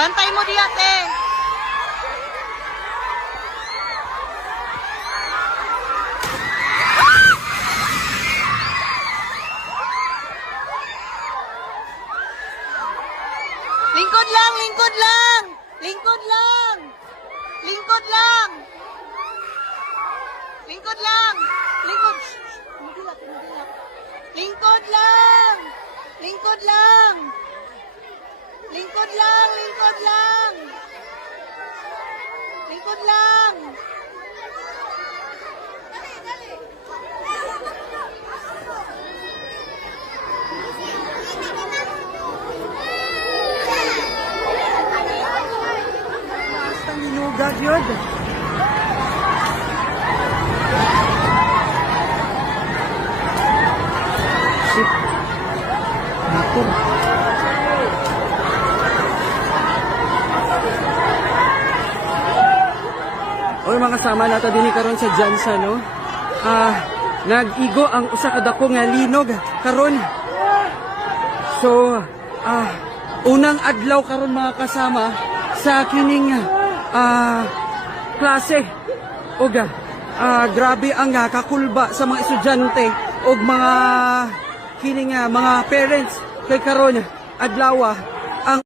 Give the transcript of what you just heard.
Bantay mo diya, te. Lingkod lang, lingkod lang. Lingkod lang. Lingkod lang. Lingkod lang. Lingkod. Mudilak, mudilak. Lingkod lang. Lingkod lang. Lingkod lang, lingkod lang. Lingkod lang. Dali, dali. Basta minugad yun. Shit. Naku. Oy mga sama nato dinhi karon sa Jansa no. Nag-igo ang usa ka dako nga linog karon. So, unang adlaw karon mga kasama sa kining klase. Og grabe ang kakulba sa mga estudyante og mga kining mga parents kay karon adlaw